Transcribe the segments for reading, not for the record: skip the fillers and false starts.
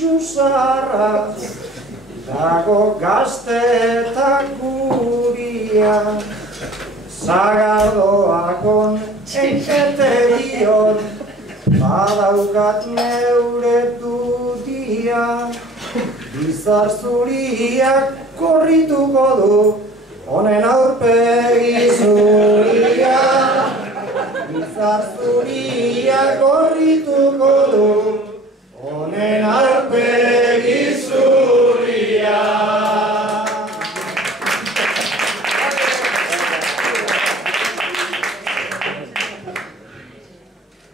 musu zarra, dago gazte eta guria, zagardoakon enketerion, badaukat neure dudia, bizar zuriak korrituko du, honen aurpegi zuria. Bizar zuriak korrituko du, honen aurpegi zuria.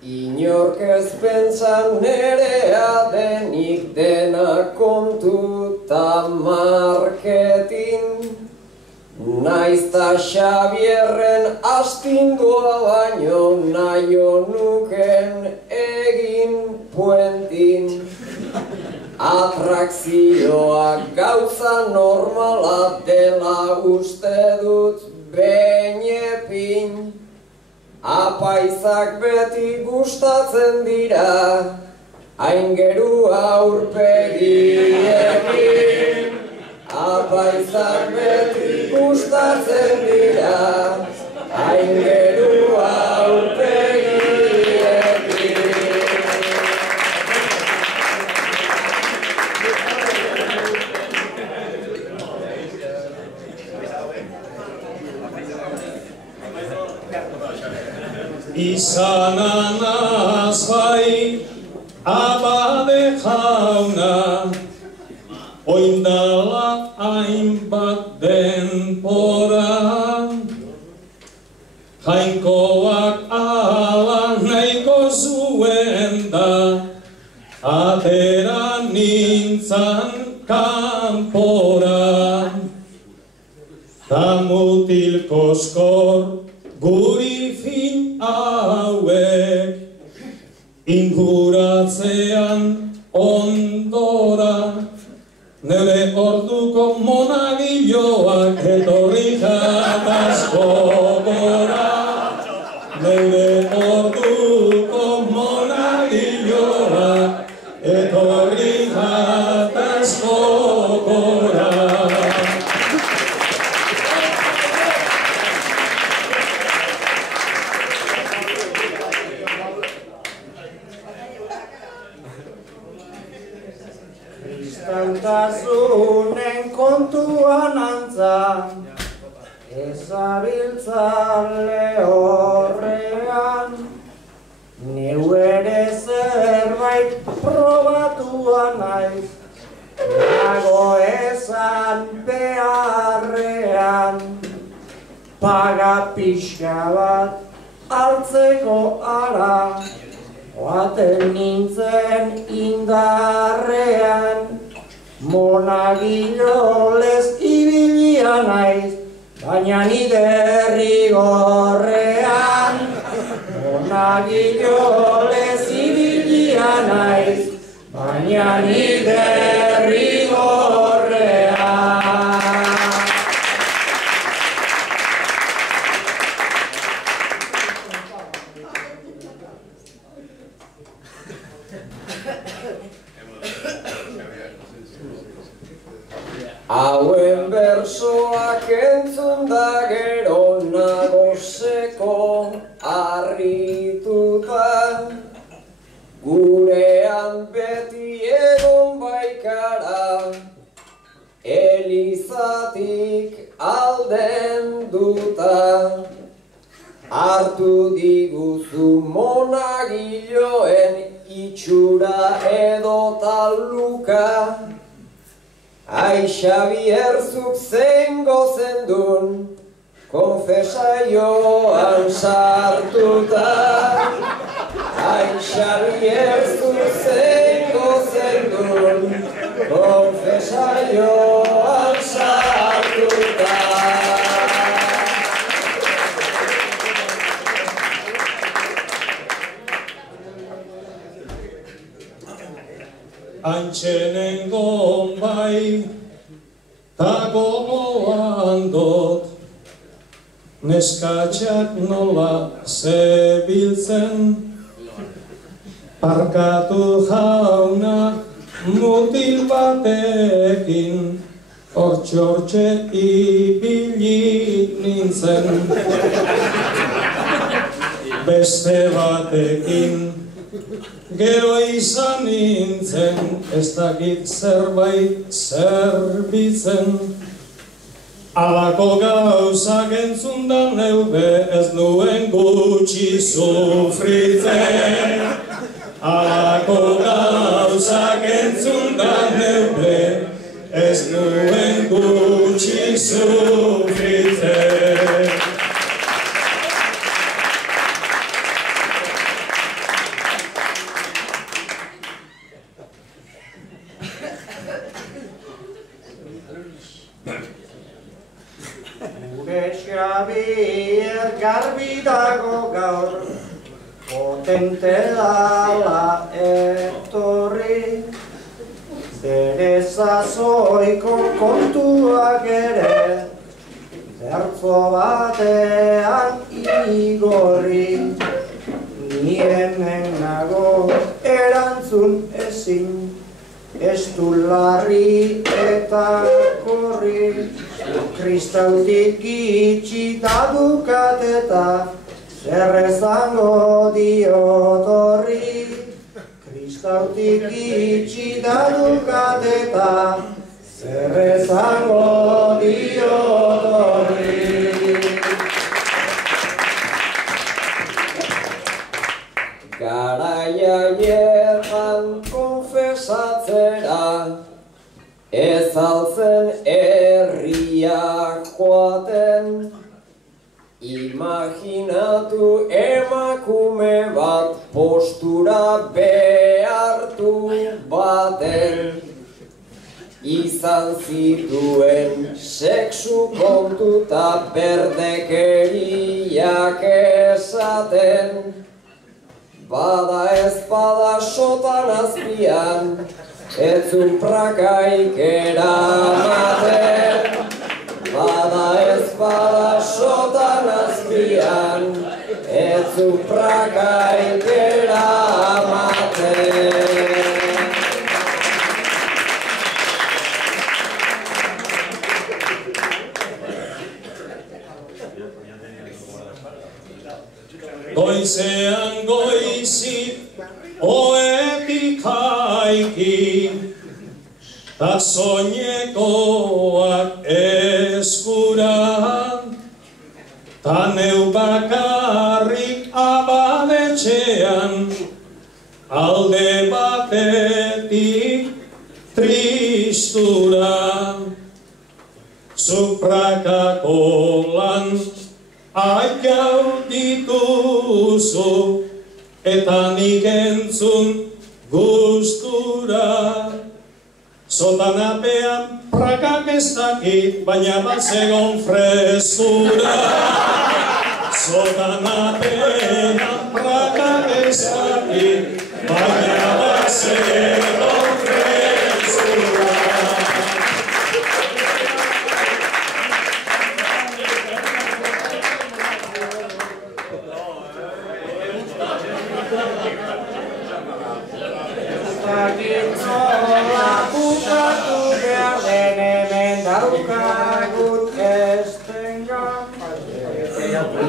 Inork ez pentsan nerea denik dena kontu ta marketin, naizta Xabierren astindoa baino naio nuken egin puentin. Atrakzioak gauza normala dela uste dut behinepin. Apaizak beti gustatzen dira, aingerua aurpegiekin. Apaizak beti gustatzen dira, aingerua aurpegiekin. Izan anaz bai, abade jauna, oindala hainbat denpora, jainkoak ala nahiko zuen da, atera nintzan kanpora. Ta mutil koskor guri fin hauek, inguratzean ondora, neure orduko monagiloak etorri jataz gogora. Neure orduko monagiloak etorri jataz gogora. Kristantasunen kontuan antza, ezabiltzale horrean, neu ere zerbait probatua naiz, nago esan beharrean, paga pixka bat hartzeko ara, oaten nintzen indarrean, monagilolez ibilia naiz, baina ni derrigorrean. Monagilolez ibilia naiz, baina ni derrigorrean. Hauen bersoak entzun da gero nagoseko harrituta, gurean beti egon baikara, elizatik aldenduta. Hartu diguzu monagiloen itxura edo taluka, ai Xabier zuk zein gozendun, konfesaioan sartuta. Ai Xabier zuk zein gozendun, konfesaioan sartuta. Antxenengon bai, ta gogoan dut, neskatxak nola zebiltzen, parkatu jauna, mutil batekin, hortxe ibili nintzen. Beste batekin, gero izan nintzen, ez dakit zerbait zerbitzen. Alako gauzak entzundan neube, ez nuen gutxi sufritzen. Alako gauzak entzundan neube, ez nuen gutxi sufritzen. Gure Xabier garbi dago gaur, potente dala etorri, bere sasoiko kontuak ere, bertso batean igorri. Ni hemen nago erantzun ezin, ez du larri eta korri. Kristautik gitxi da dukat eta zer esango diot horri. Kristautik gitxi da dukat eta zer esango diot horri. Garaia jerran konfesatzera, ez altzen herriak joaten. Imaginatu emakume bat postura behartu baten. Izan zituen sexu kontuta berdekeriak esaten. Bada ezpada sotan azpian, etzun prakaik eramaten. Bada ezpada sotan azpian, etzun prakaik eramaten. Goizean goizik oetik haiki, ta soinekoak eskura, ta neu bakarrik abadetxean, alde batetik tristura. Suprakako lan aiau dituzu, eta nik entzun gustura. Sotanapean prakak ez dakit, baina bat zegon freskura. Sotanapean prakak ez dakit, baina bat zegon freskura. Bukatu behar den hemen darukagut estengan.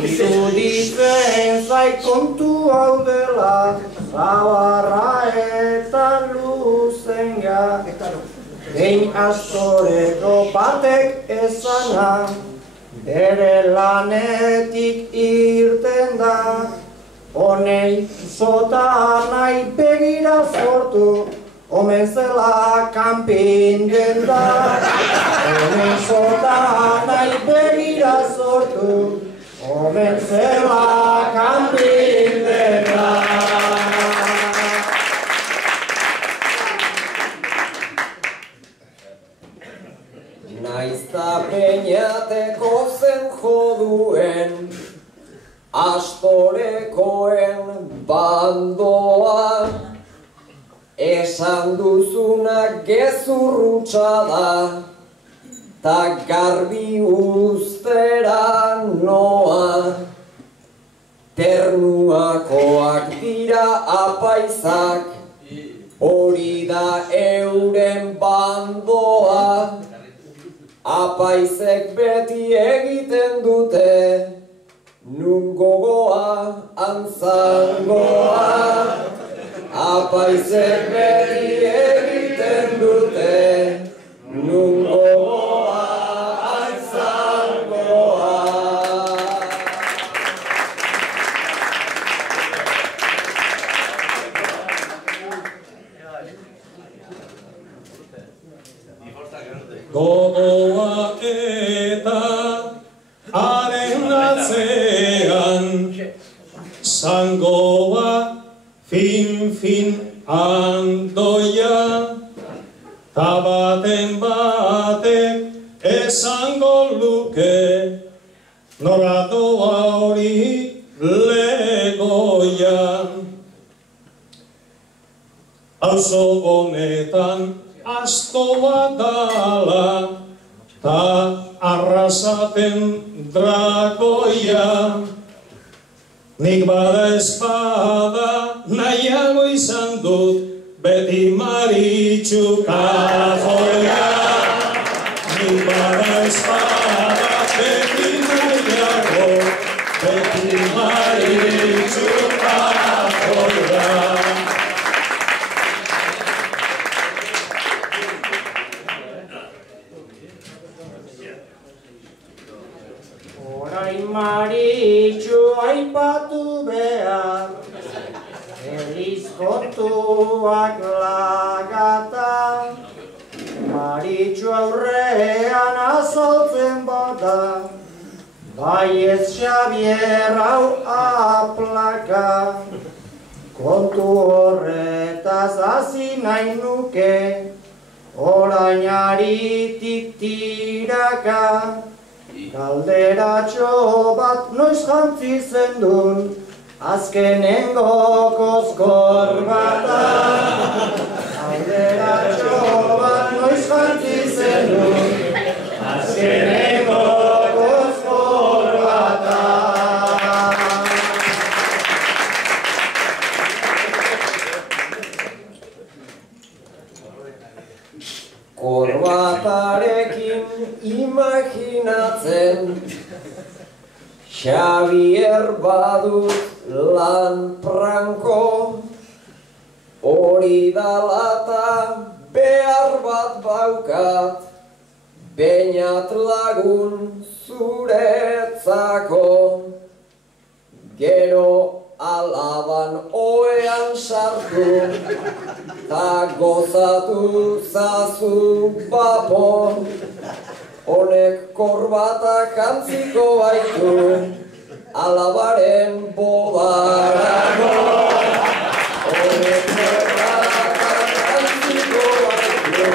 Iruditzen zait kontu hau dela, zabarra eta luzenga. Behin astoreko batek esana, bere lanetik irten da. Honei zota nahi begira sortu, omen zela kanpin denda. Honei zota nahi begira sortu, omen zela kanpin denda. Naizta peinateko zen joduen, astorekoen bandoa. Esan duzunak gezurrutsa da, ta garbi ustera noa. Ternuakoak dira apaizak, hori da euren bandoa, apaizek beti egiten dute, nun gogoa antzangoa, apaizek beti egiten dute, nun gogoa antzangoa. Gogoa eta haren atzean, zangoa fin andoia, ta baten batek esango luke, nora doa hori legoia. Auzo honetan asto bat dala, ta arrasaten dragoia. Nik bada espada nahiago izan dut, beti Maritxu kajoia. Nik bada espada beti nahiago, beti Maritxu kajoia. Maritxu aipatu behar, elizkontuak lagata, Maritxu aurrean azaltzen bada, bai ez Xabier hau aplaka, kontu horretaz hasi nahi nuke, orain haritik tiraka, galderatxo bat noiz jantzi zendun, azkenengo kozkor bata. Galderatxo bat noiz jantzi zendun, azkenengo kozkor bata. Korbatarekin imaginatzen, Xabier badut lan pranko, hori dalata behar bat baukat, Beñat lagun zuretzako, gero alaban oean sartu, ta gozatu zazu bapo, honek korbatak jantziko baitu, alabaren bodarako. Honek korbatak jantziko baitu,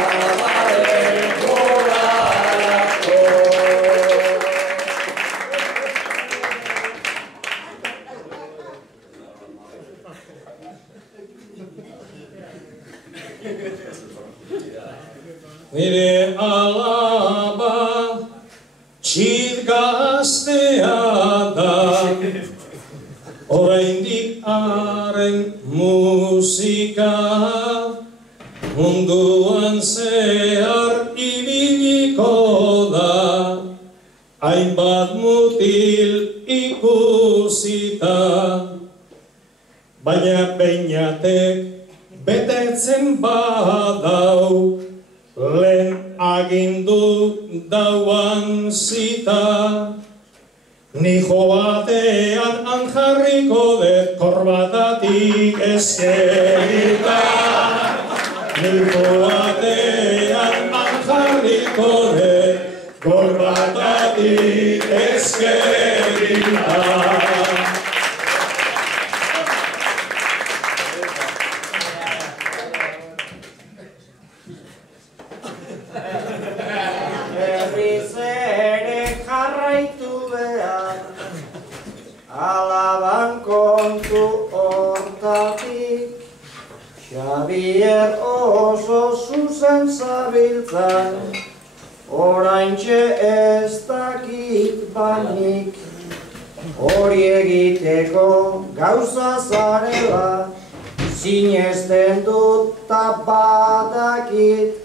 alabaren bodarako. Nire alaba txit gaztea da, oraindik haren musika, munduan zehar ibiliko da, hainbat mutil ikusita, baina Beñatek betetzen badau, lehen agindu dauan zita, ni joatean anjarriko dut korbatatik eskerita. Ni joatean anjarriko dut korbatatik eskerita. Alaban kontu hortatik, Xabier oso zuzen zabiltzan, oraintxe ez dakit banik, hori egiteko gauza zarela, Sinesten dut ta badakit,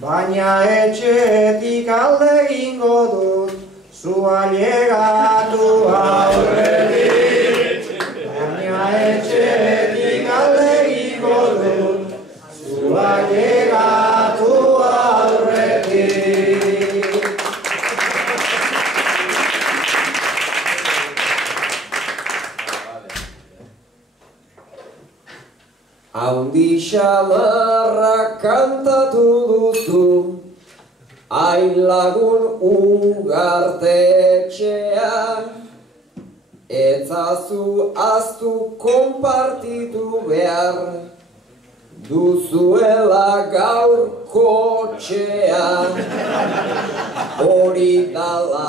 baina etxetik alde egingo dut, zua llegatu aurretik. Baina etxetik alde egingo dut, zua llegatu aurretik. Haundi xamarra kantatu duzu, hain lagun ugartetxean, etzazu aztu konpartitu behar, duzuela gaur kotxean. Hori dala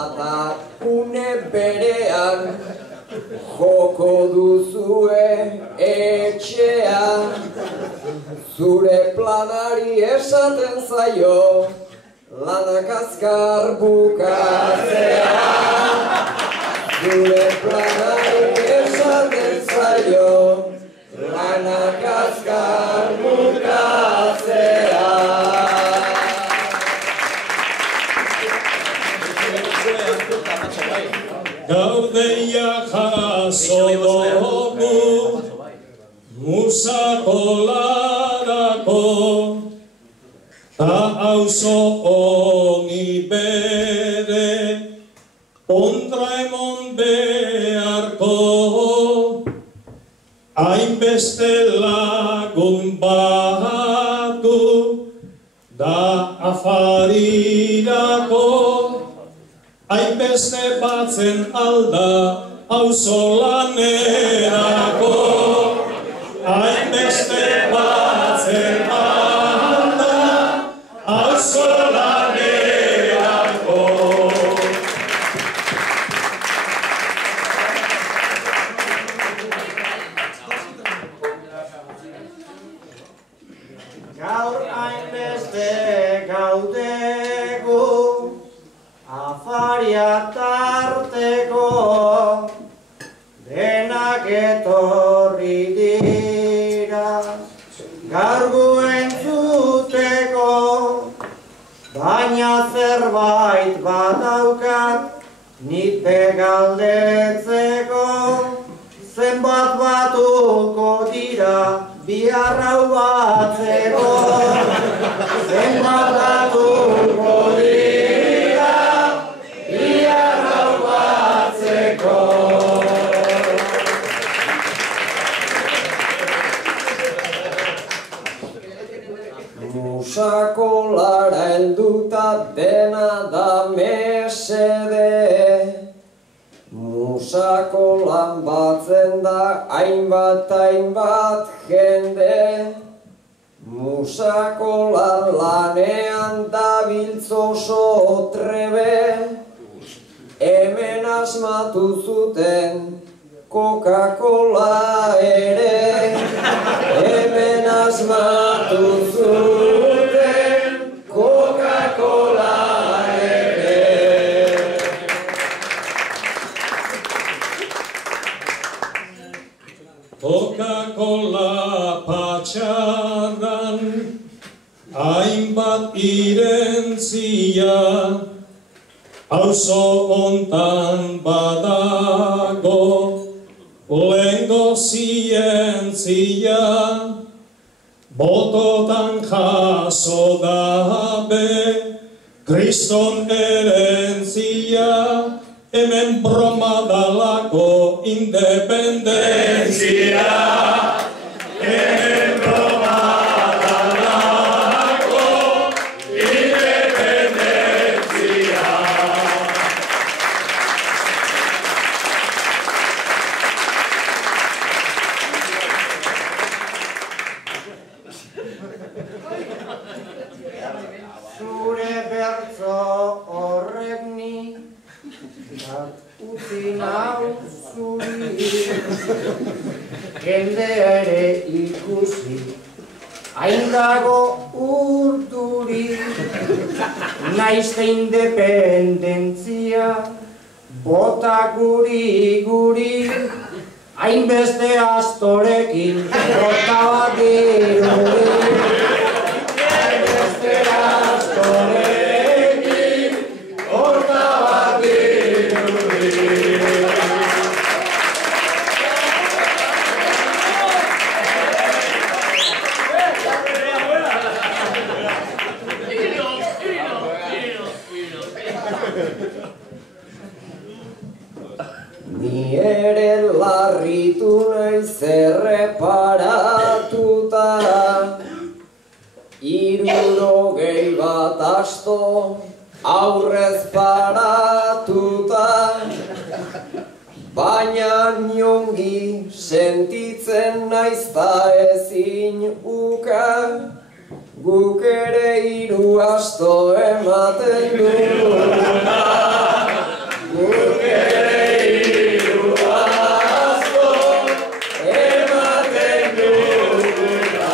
une berean, joko duzue etxean, zure planari esaten zaio, lanak azkar bukatzea. Zure planari esaten zaio, lanak azkar bukatzea. Gaur deia jaso dugu, musako larako, ta auzo honi bere, ondra emon beharko, hainbeste lagun batu, da afarirako, hainbeste batzen alda auzo lanerako. Hainbeste batzen alda auzo lanerako. Gaur hainbeste gaudegu, afaria tarteko, denak etorri dira, gargu entzuteko, baina zerbait badaukat, nipe galdetzeko, zenbat batuko dira, bihar hau batzeko, zenbat batuko dira, bihar hau batzeko. Musako lara helduta dena da mesede, musako lan batzen da hainbat jende, musako lanean dabiltz oso trebe, hemen asmatu zuten Coca-Cola ere, hemen asmatu zuten Coca-Cola ere. Coca-Cola patxarran, hainbat irentzia, auzo hontan badago, lehengo zientzia, bototan jaso dabe, kriston herentzia, hemen broma dalako independentzia. Hemen broma dalako independentzia. Zure bertso horrek ni, utzi nau zuri, jende ere ikusi, hain dago urduri, naizte independentzia, bota guri, hainbeste astorekin, horta bat dirudi. Hainbeste astorekin, horta bat dirudi. Ni ere larritu naiz erreparatuta, 61 asto aurrez paratuta, baina niongi sentitzen naiz ta ezin uka, guk ere 3 asto ematen duguna. Guk ere 3 asto ematen duguna.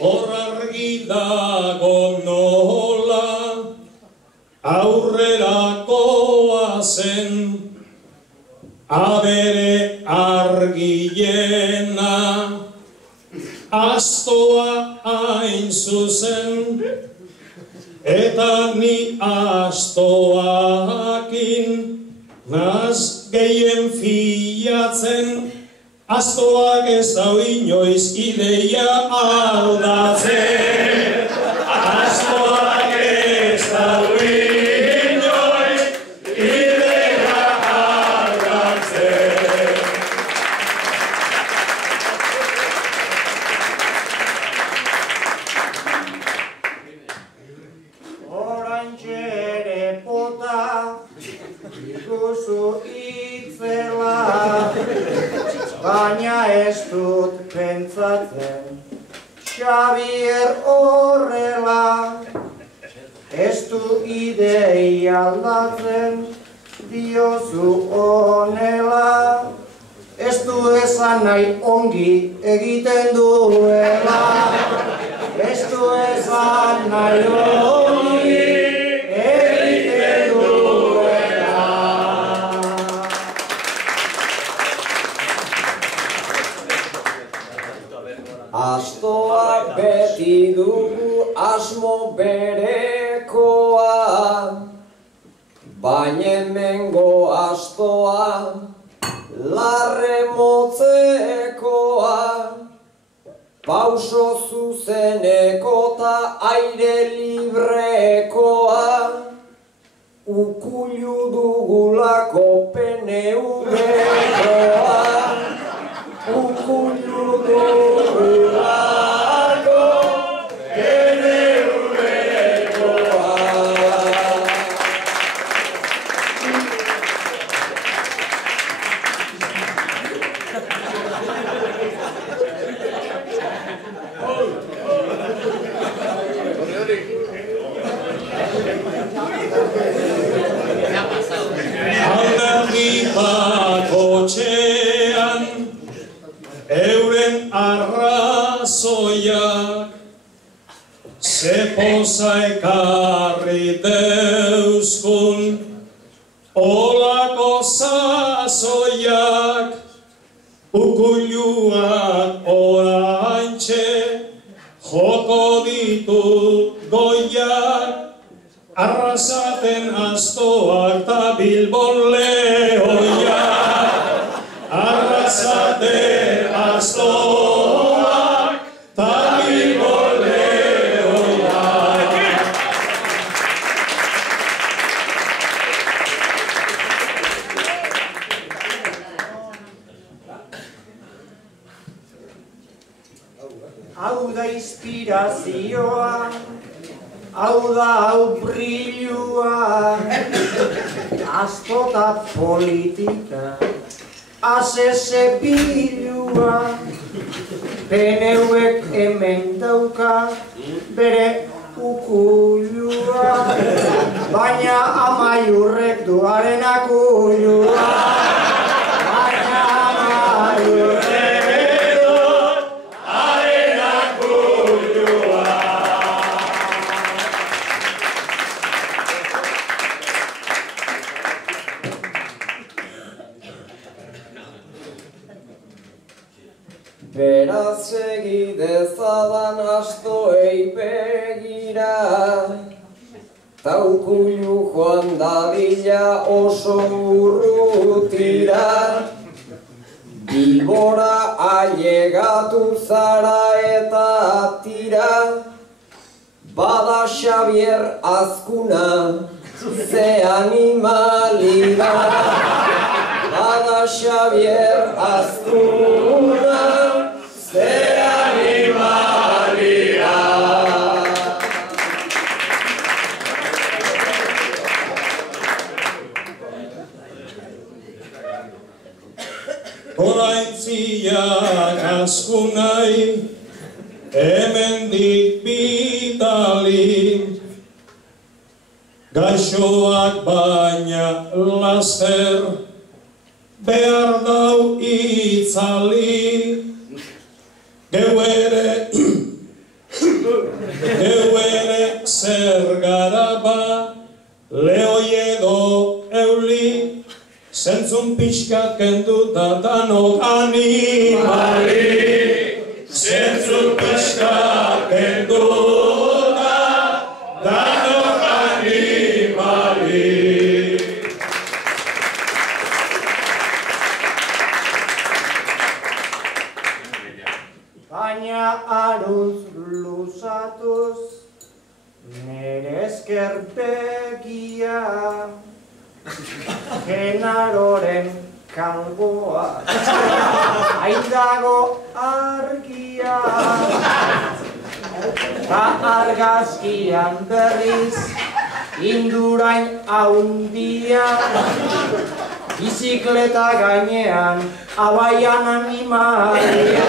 Hor argi dago nola aurrerakoa zen, abere argiena astoa hain zuzen, eta ni astoakin naz gehien fiatzen, astoak ez dau inoiz ideia aldatzen. Astoak ez dau inoiz ideia aldatzen. Oraintxe ere pota, ikusu itzela, baina ez dut pentsatzen, Xabier horrela, ez du idei aldatzen, diozu honela, ez du esan nahi ongi egiten duela, ez du esan nahi ongi egiten duela. Astoa beti dugu asmo berekoa, baina hemengo astoa larre motzekoa, pauso zuzeneko ta aire librekoa, ukulu dugulako PNV-koa, ukulu dugulako PNV-koa. Alderdi bakotxean euren arrazoiak ze poza ekarri deuskun olako sasoiak, ukuluak oraintxe joko ditu goiak, arrasaten astoak ta Bilbon lehoiak, arrasaten astoak ta Bilbon lehoiak. Hau da inspirazioa, hau da hau brillua, astota politika, asese bilua, PNV-ek hemen dauka bere ukulua, baina Amaiurrek duaren akulua, baina Amaiurrek duaren akulua. Beraz egidezadan astoei begira, taukulu joan dadila oso urrutira, Bilbora ailegatu zara eta tira, bada Xabier Azkuna, ze animalira, bada Xabier Azkuna, ze animalira. Oraintziak Azkunai, hemendik bidali, gaixoak baina laster, behar dau itzali, geu ere zer gara ba, lehoi edo euli, zentzun pixka kendu da danok animali, zentzun pixka kendu da danok animali. Baina aruz luzatuz, nere eskerpegia, Genaroren kalboa, haindago argia, ta argazkian berriz, Indurain haundia, bizikleta gainean, abaian animalia.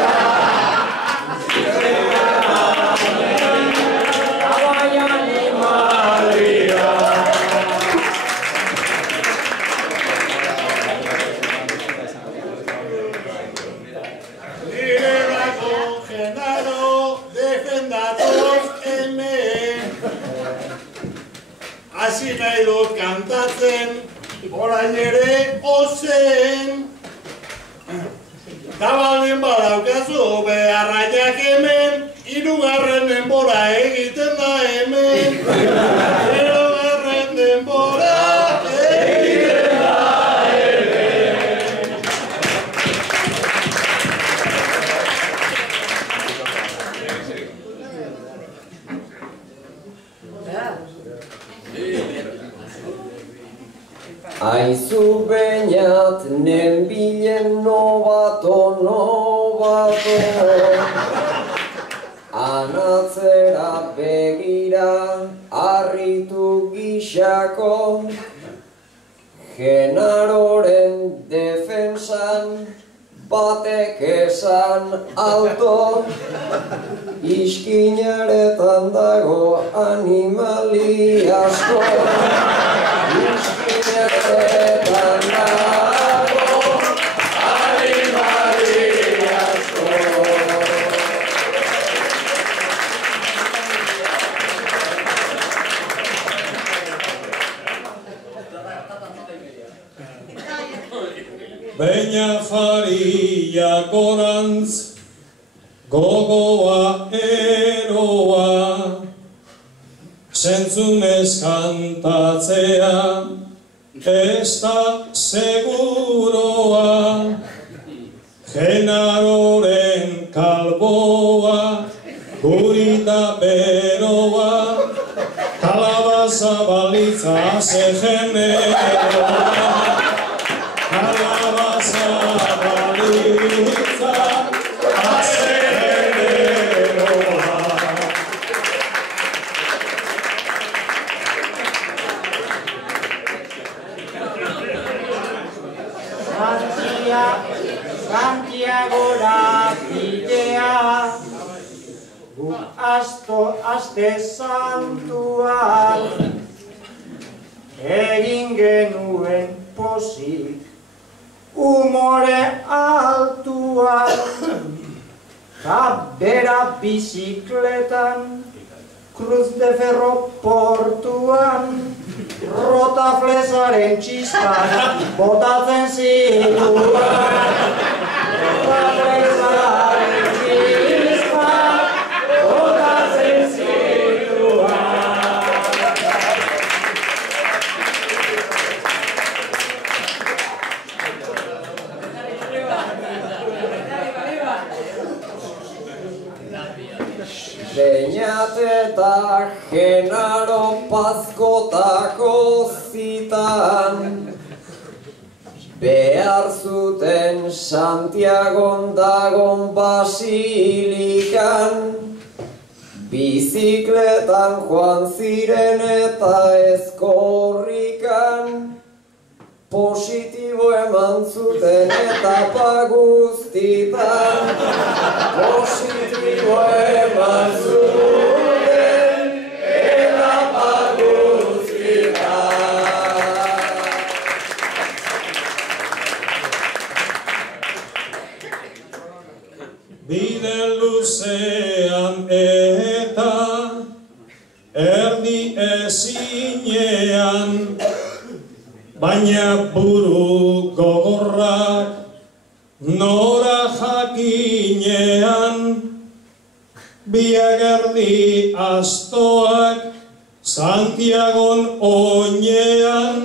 Abaian animalia. Nirelako Genaro defendatoz hemen, hasi nahi dut kantatzen, orain ere ozen. Tabaldin badaukazu beharraiak hemen, hirugarren denbora egiten da hemen. Hirugarren denbora egiten da hemen. Aizu bainat nenbilen nobato, anatzera begira harritu gixako, Genaroren defensan batek esan alto, iskineretan dago animali asko, iskineretan dago animali asko. Baina faria gorantz, gogoa eroa, zentzunez kantatzea, ez da seguroa. Genaroren kalboa, guri da beroa, kalabaza balitza ze generoa. Kalabaza balitza ze generoa. Santiagora bidea, guk aste santuan, egin genuen pozik, umore altuan, ta bera bizikletan, Cruz de Ferro portuan, Rotaflesaren txistan, botatzen zituan, Rotaflesaren Beñat eta Genaro Pazkotako zitan behar zuten Santiagon dagon basilikan bizikletan joan ziren eta ezkorrikan positibo eman zuten etapa guztitan positibo eman zuten etapa guztitan. Bide luzean eta erdi ezinean baina buru gogorrak nora jakinean biak erdi astoak Santiagon oinean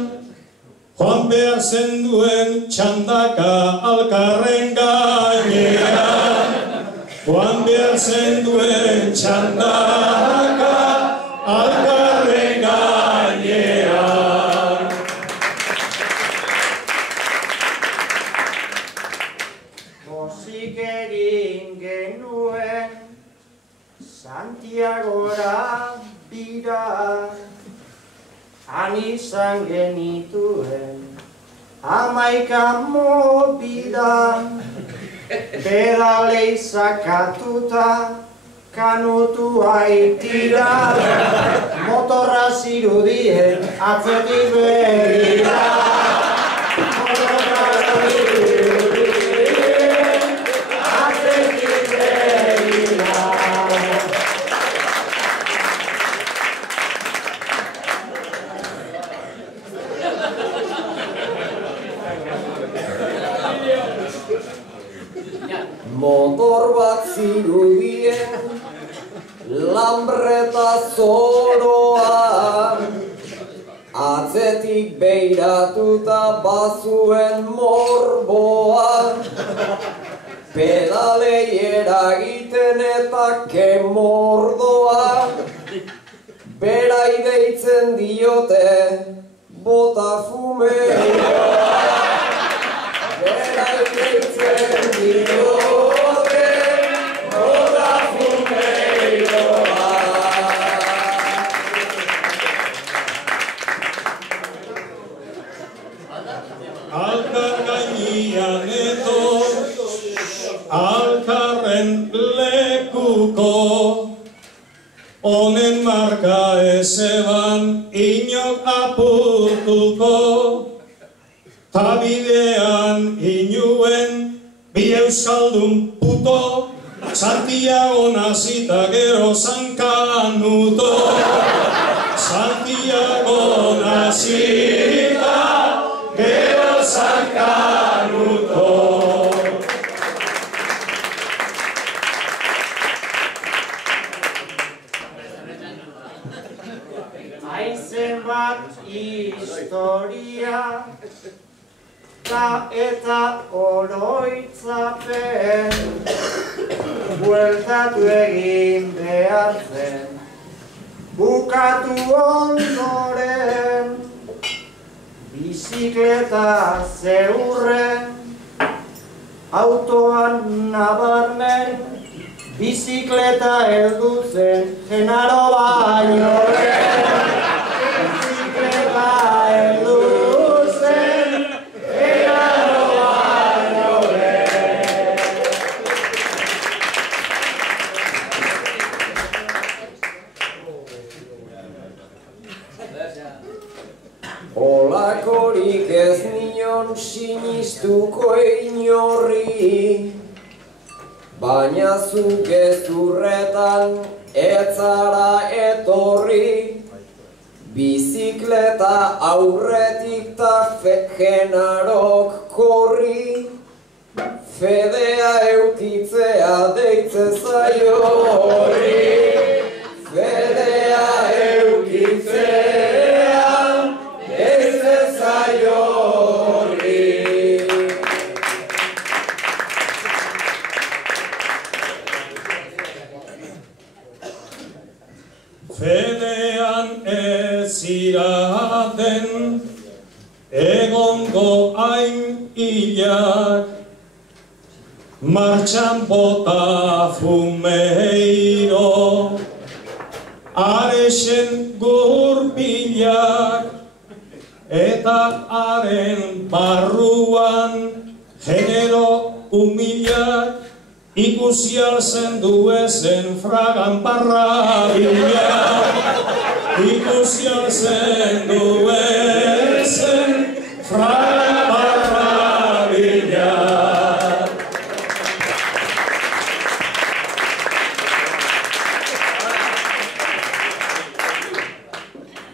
joan behar zenduen txandaka alkarren gainean joan behar zenduen txandaka alkarren gainean. Pozik egin genuen Santiagora bira, han izan genituen 11 mobida, pedalei sakatuta kanutu aitira, motorra zirudien atzetik begira. Motor bat zirudien lambreta zoroa atzetik beiratuta bazuen morboa pedalei eragiten eta kemordoa berai deitzen diote botafumeoa berai deitzen diote botafumeoa. Alkar gainean eto alkarren lekuko honen marka ezeban inok apurtuko tabidean inuen bi euskaldun puto Santiago nazita gero zankanuto Santiago nazita gero zankanuto. Aizen bat historia eta oroitzapen bueltatu egin behar zen bukatu ondoren bizikleta zeurren autoan nabarmen bizikleta heldu zen Genaro Bañoren bizikleta heldu zen Genaro Bañoren. Olakorik ez nion sinistuko inorri baina zuk gezurretan ez zara etorri bizikleta aurretik ta Genarok korri fedea eukitzea deitze zaio horri fedea eukitzea deitze zaio horri. fedean ez iraden, egongo hain hilak, martxan bota fumeiro, aresen gurpilak, eta haren barruan genero humilak, ikusi alzen duezen fragan barra bilak, ikusi alzen duezen fragan barra bilak.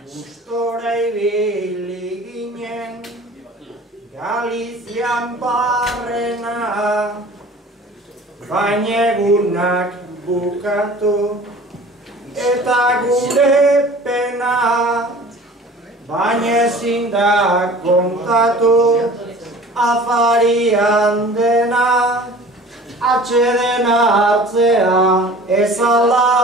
Gustora ibili ginen Galizian barrena, baina egunak bukatu eta gure pena, baina ezin da kontatu afarian dena, atxeden hartzea ez ala